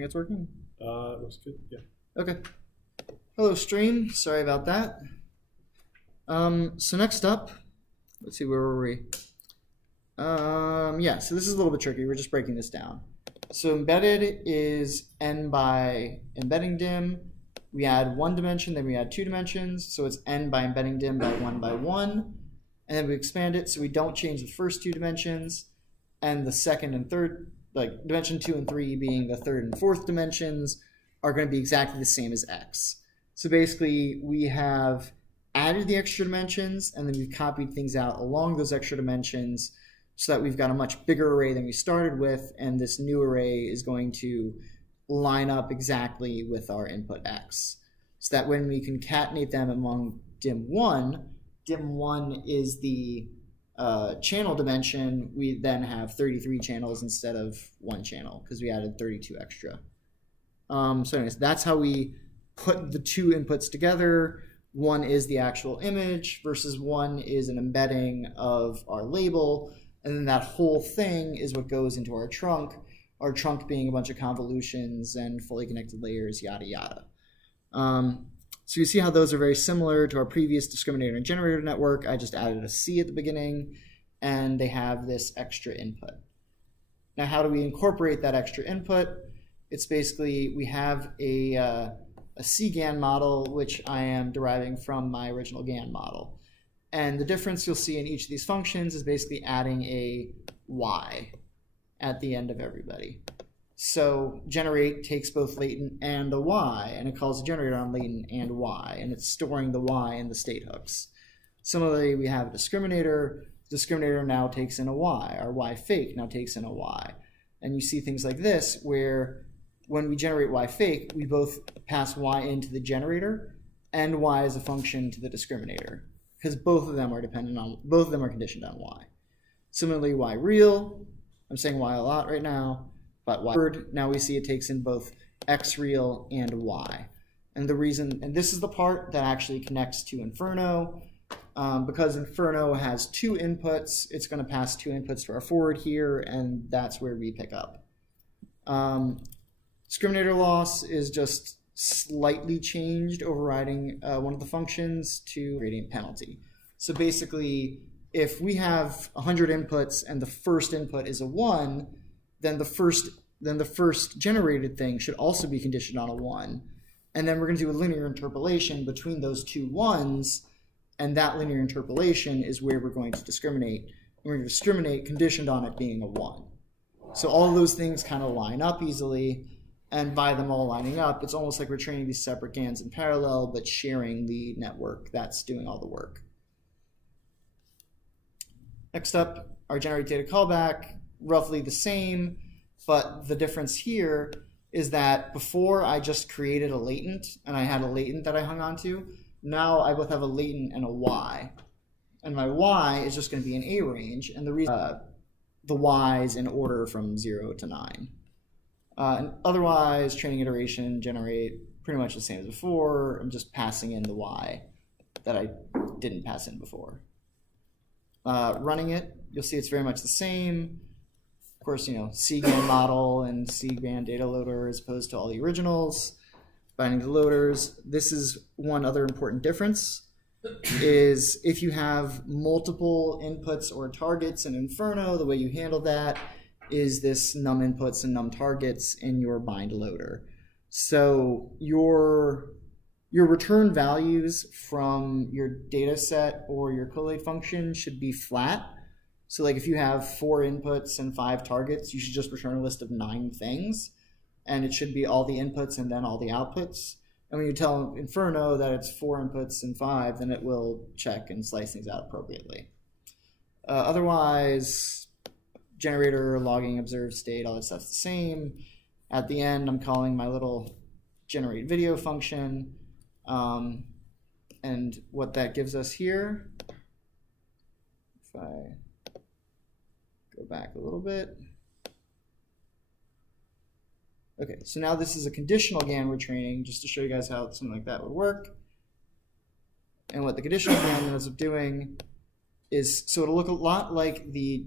think it's working? Looks good, yeah. Okay. Hello, stream. Sorry about that. So next up, let's see, where were we? Yeah, so this is a little bit tricky. We're just breaking this down. So embedded is n by embedding dim. We add one dimension, then we add two dimensions. So it's n by embedding dim by 1. And then we expand it so we don't change the first two dimensions. And the second and third, like dimension 2 and 3 being the third and fourth dimensions, are going to be exactly the same as x. So basically, we have added the extra dimensions, and then we've copied things out along those extra dimensions so that we've got a much bigger array than we started with, and this new array is going to line up exactly with our input x. So that when we concatenate them among dim1 is the channel dimension, we then have 33 channels instead of one channel because we added 32 extra. So anyways, that's how we put the two inputs together. One is the actual image versus one is an embedding of our label. And then that whole thing is what goes into our trunk being a bunch of convolutions and fully connected layers, yada, yada. So you see how those are very similar to our previous discriminator and generator network. I just added a C at the beginning, and they have this extra input. Now, how do we incorporate that extra input? It's basically, we have a CGAN model, which I am deriving from my original GAN model. And the difference you'll see in each of these functions is basically adding a Y at the end of everybody. So generate takes both latent and the Y, and it calls a generator on latent and Y, and it's storing the Y in the state hooks. Similarly, we have a discriminator. Discriminator now takes in a Y. Our Y fake now takes in a Y. And you see things like this, where when we generate Y fake, we both pass Y into the generator and Y as a function to the discriminator, because both of them are conditioned on Y. Similarly, Y real, I'm saying Y a lot right now, but Y word, now we see it takes in both X real and Y. And the reason, and this is the part that actually connects to Inferno, because Inferno has two inputs, it's going to pass two inputs to our forward here, and that's where we pick up. Discriminator loss is just slightly changed, overriding one of the functions to gradient penalty. So basically, if we have 100 inputs and the first input is a 1, then the first generated thing should also be conditioned on a 1. And then we're going to do a linear interpolation between those two 1s, and that linear interpolation is where we're going to discriminate. We're going to discriminate conditioned on it being a 1. So all of those things kind of line up easily. And by them all lining up, it's almost like we're training these separate GANs in parallel, but sharing the network that's doing all the work. Next up, our generate data callback, roughly the same, but the difference here is that before I just created a latent, and I had a latent that I hung on to, now I both have a latent and a Y. And my Y is just going to be an A range, and the reason the Y is in order from 0 to 9. And otherwise, training iteration, generate, pretty much the same as before. I'm just passing in the Y that I didn't pass in before. Running it, you'll see it's very much the same. Of course, you know, CGAN model and CGAN data loader as opposed to all the originals. Binding to loaders. This is one other important difference, is if you have multiple inputs or targets in Inferno, the way you handle that is this num inputs and num targets in your bind loader. So your return values from your data set or your collate function should be flat. So like if you have 4 inputs and 5 targets, you should just return a list of 9 things, and it should be all the inputs and then all the outputs. And when you tell Inferno that it's 4 inputs and 5, then it will check and slice things out appropriately. Otherwise, generator, logging, observed state, all that stuff's the same. At the end, I'm calling my little generate video function. And what that gives us here, if I go back a little bit. Okay, so now this is a conditional GAN we're training, just to show you guys how something like that would work. And what the conditional GAN ends up doing is, so it'll look a lot like the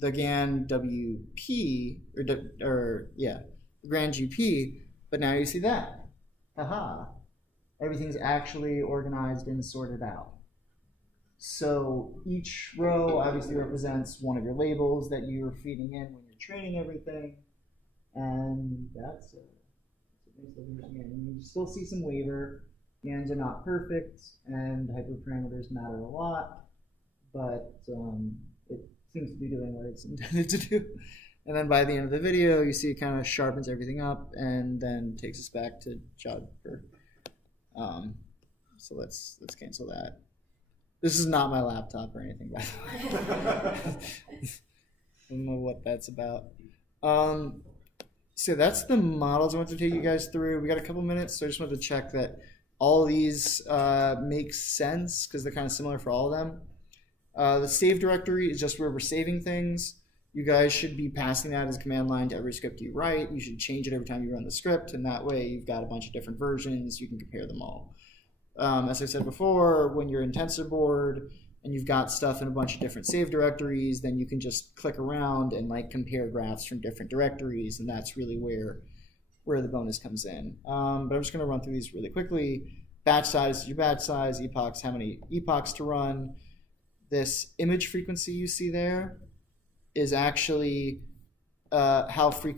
GAN WP, the grand GP, but now you see that. Aha. Everything's actually organized and sorted out. So each row obviously represents one of your labels that you're feeding in when you're training everything. And that's a nice looking version. You still see some waiver. GANs are not perfect, and hyperparameters matter a lot, but it seems to be doing what it's intended to do. And then by the end of the video, you see it kind of sharpens everything up and then takes us back to job per. So let's cancel that. This is not my laptop or anything, by the way. I don't know what that's about. So that's the models I want to take you guys through. We got a couple minutes, so I just wanted to check that all of these make sense because they're kind of similar for all of them. The save directory is just where we're saving things. You guys should be passing that as a command line to every script you write. You should change it every time you run the script, and that way you've got a bunch of different versions. You can compare them all. As I said before, when you're in TensorBoard and you've got stuff in a bunch of different save directories, then you can just click around and like compare graphs from different directories, and that's really where the bonus comes in. But I'm just going to run through these really quickly. Batch size is your batch size, epochs, how many epochs to run. This image frequency you see there is actually how frequent